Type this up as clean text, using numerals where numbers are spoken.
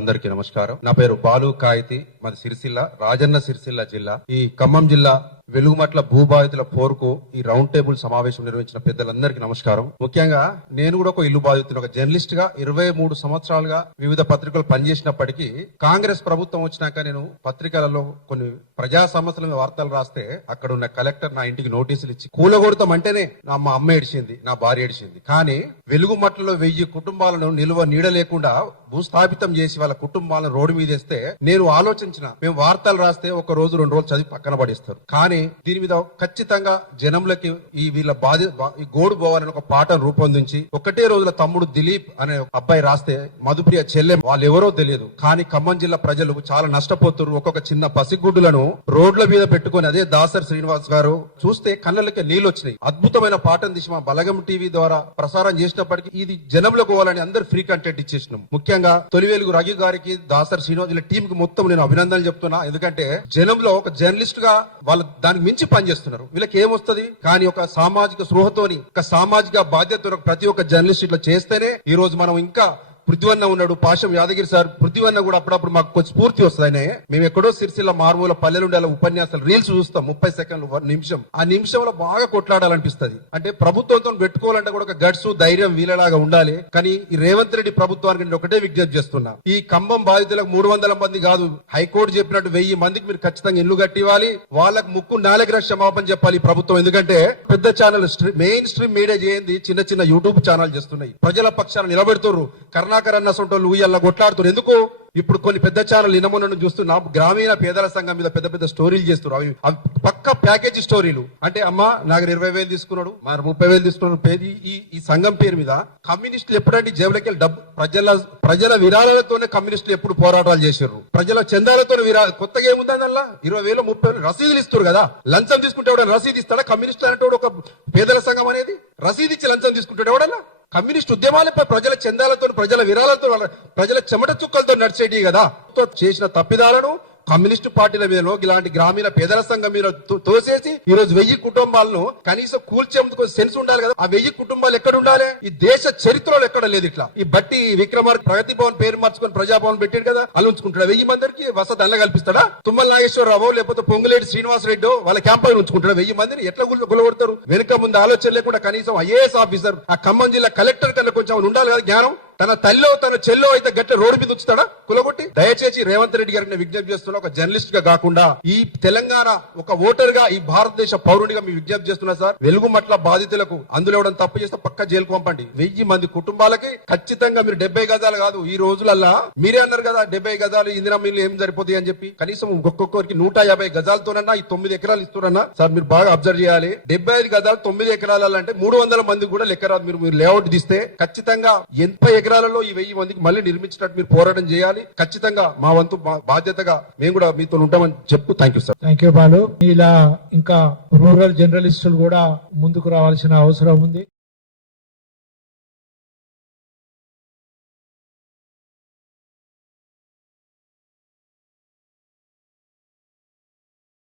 అందరికీ నమస్కారం. నా పేరు బాలు కాయితి, మాది సిరిసిల్ల, రాజన్న సిరిసిల్ల జిల్లా. ఈ ఖమ్మం జిల్లా వెలుగుమట్ల భూబాధితుల పోరుకు ఈ రౌండ్ టేబుల్ సమావేశం నిర్వహించిన పెద్దలందరికీ నమస్కారం. ముఖ్యంగా నేను కూడా ఒక ఇల్లు బాధితుడు, ఒక జర్నలిస్ట్ గా 23 సంవత్సరాలుగా వివిధ పత్రికలు పనిచేసినప్పటికీ కాంగ్రెస్ ప్రభుత్వం వచ్చినాక నేను పత్రికలలో కొన్ని ప్రజా సమస్యల మీద వార్తలు రాస్తే అక్కడ ఉన్న కలెక్టర్ నా ఇంటికి నోటీసులు ఇచ్చి కూలగొడతాం అంటేనే మా అమ్మ ఏడిచింది, నా భార్య ఏడిచింది. కానీ వెలుగుమట్లలో 1000 కుటుంబాలను నిలువ నీడ లేకుండా భూస్థాపితం చేసి వాళ్ళ కుటుంబాలను రోడ్డు మీద వేస్తే నేను ఆలోచించిన, మేము వార్తలు రాస్తే ఒక రోజు 2 రోజులు చదివి పక్కన పడేస్తారు, కానీ దీని మీద ఖచ్చితంగా జనంలకి ఈ వీళ్ళ ఈ గోడు పోవాలని ఒక పాటను రూపొందించి ఒకటే రోజుల తమ్ముడు దిలీప్ అనే అబ్బాయి రాస్తే మధుప్రియ చెల్లె వాళ్ళు ఎవరో తెలియదు, కానీ ఖమ్మం జిల్లా ప్రజలు చాలా నష్టపోతున్నారు. ఒక్కొక్క చిన్న పసిగుడ్డులను రోడ్ల మీద పెట్టుకుని అదే దాసరి శ్రీనివాస్ గారు చూస్తే కళ్ళకి నీళ్ళు వచ్చినాయి. అద్భుతమైన పాటను తీసి మా బలగం టీవీ ద్వారా ప్రసారం చేసినప్పటికీ ఇది జనంలోకి పోవాలని అందరు ఫ్రీ కంటెంట్ ఇచ్చేసినాం. ముఖ్యంగా తొలివేలుగు రఘు గారికి, దాసరి శ్రీనివాస్ ఇలా టీం కి మొత్తం నేను అభినందనలు చెప్తున్నా. ఎందుకంటే జనంలో ఒక జర్నలిస్ట్ గా వాళ్ళు దానికి మించి పనిచేస్తున్నారు. వీళ్ళకి ఏమొస్తుంది, కానీ ఒక సామాజిక స్పృహతోని, ఒక సామాజిక బాధ్యతతో ప్రతి ఒక్క జర్నలిస్ట్ ఇట్లా చేస్తేనే ఈ రోజు మనం ఇంకా పృథ్వన్న ఉన్నాడు, పాశం యాదగిరి సార్, పృథ్వన్న కూడా అప్పుడప్పుడు మాకు కొంచెం స్ఫూర్తి వస్తుంది. మేము ఎక్కడో సిరిసిల్ల మారుమూల పల్లెలుండే ఉపన్యాసాలు రీల్స్ చూస్తాం, 30 సెకండ్లు, 1 నిమిషం. ఆ నిమిషంలో బాగా కొట్లాడాలనిపిస్తుంది. అంటే ప్రభుత్వంతో పెట్టుకోవాలంటే కూడా ఒక గట్స్, ధైర్యం వీళ్ళలాగా ఉండాలి. కానీ ఈ రేవంత్ రెడ్డి ప్రభుత్వానికి నేను ఒకటే విజ్ఞప్తి చేస్తున్నా, ఈ ఖమ్మం బాధితులకు 300 మంది కాదు, హైకోర్టు చెప్పినట్టు 1000 మందికి మీరు ఖచ్చితంగా ఇల్లు కట్టివ్వాలి. వాళ్ళకు ముక్కు నాలుగు క్షమాపణ చెప్పాలి ఈ ప్రభుత్వం. ఎందుకంటే పెద్ద ఛానల్, మెయిన్ స్ట్రీమ్ మీడియా చేయండి, చిన్న చిన్న యూట్యూబ్ ఛానల్ చేస్తున్నాయి, ప్రజల పక్షాన నిలబెడుతున్నారు. కరుణాకర్ అన్న సొంటోళ్ళు ఊయల్లా కొట్లాడుతున్నారు. ఎందుకు? ఇప్పుడు కొన్ని పెద్ద ఛానల్ ఇనమోనని చూస్తున్నా, గ్రామీణ పేదల సంఘం మీద పెద్ద పెద్ద స్టోరీలు చేస్తున్నారు. అవి పక్క ప్యాకేజీ స్టోరీలు. అంటే అమ్మ నాకు 20,000 తీసుకున్నాడు, మరి 30,000 తీసుకున్నాడు. ఈ సంఘం పేరు మీద కమ్యూనిస్టులు ఎప్పుడంటే జేబులకి డబ్బు, ప్రజల విరాళాలతోనే కమ్యూనిస్టులు ఎప్పుడు పోరాటాలు చేశారు. ప్రజల చందాలతో కొత్తగా ఏముందని అలా 20,000 30,000 రసీదులు ఇస్తారు కదా. లంచం తీసుకుంటే ఎవడన్నా రసీదు ఇస్తాడా? కమ్యూనిస్టులు అనేటోడు ఒక పేదల సంఘం అనేది రసీదు ఇచ్చి లంచం తీసుకుంటాడు ఎవడన్నా? కమ్యూనిస్ట్ ఉద్యమాలపై ప్రజల చందాలతో, ప్రజల విరాళాలతో, ప్రజల చెమట చుక్కలతో నడిచేటి కదా. చేసిన తప్పిదాలను కమ్యూనిస్టు పార్టీల మీద, ఇలాంటి గ్రామీణ పేదల సంఘం మీద తోసేసి ఈ రోజు 1000 కుటుంబాలను కనీసం కూల్చేందుకు సెన్స్ ఉండాలి కదా. ఆ 1000 కుటుంబాలు ఎక్కడ ఉండాలి? ఈ దేశ చరిత్రలో ఎక్కడ లేదు ఇట్లా. ఈ బట్టి విక్రమార్క ప్రగతి భవన్ పేరు మార్చుకొని ప్రజాభవన్ పెట్టాడు కదా, అల్లు ఉంచుకుంటాడా? 1000 మందికి వసతి అల్ల కల్పిస్తాడా? తుమ్మల నాగేశ్వరరావు లేకపోతే పొంగులేటి శ్రీనివాస్ రెడ్డి వాళ్ళ క్యాంపైన్ ఉంచుకుంటాడా? 1000 మందిని ఎట్లా గులగొడతారు? వెనుక ముందు ఆలోచన లేకుండా కనీసం ఐఏఎస్ ఆఫీసర్, ఆ ఖమ్మం జిల్లా కలెక్టర్ కన్నా కొంచెం ఉండాలి కదా జ్ఞానం. తన తల్లో తన చెల్లో అయితే గట్టి రోడ్డు మీద ఉంచుతాడా కులగొట్టి? దయచేసి రేవంత్ రెడ్డి గారికి విజ్ఞప్తి చేస్తున్నా, ఒక జర్నలిస్ట్ గా కాకుండా ఈ తెలంగాణ ఒక ఓటర్ గా, ఈ భారతదేశ పౌరుడిగా మీ విజ్ఞప్తి చేస్తున్నా సార్. వెలుగుమట్ల బాధితులకు అందులో ఎవడం తప్పు చేస్తే పక్క జైలుకు పంపండి. 1000 మంది కుటుంబాలకి ఖచ్చితంగా మీరు 70 గజాలు కాదు, ఈ రోజులల్లా మీరే అన్నారు కదా 70 గజాలు ఇందిరా మిల్లు ఏం సరిపోతాయి అని చెప్పి, కనీసం ఒక్కొక్కరికి 150 గజాలతోనన్నా ఈ 9 ఎకరాలు ఇస్తున్నారన్నా సార్. మీరు బాగా అబ్జర్వ్ చేయాలి. 75 గజాలు 9 ఎకరాలంటే 300 మంది కూడా లెక్క రాదు. మీరు లేఅవుట్ తీస్తే ఖచ్చితంగా 80 ఎకరాలలో ఈ 1000 మందికి మళ్ళీ నిర్మించినట్టు మీరు పోరాటం చేయాలి. ఖచ్చితంగా మా వంతు బాధ్యతగా మేము కూడా మీతో ఉంటామని చెప్తూ thank you sir. Thank you Balu. ఇలా ఇంకా రూరల్ జర్నలిస్టులు కూడా ముందుకు రావాల్సిన అవసరం ఉంది.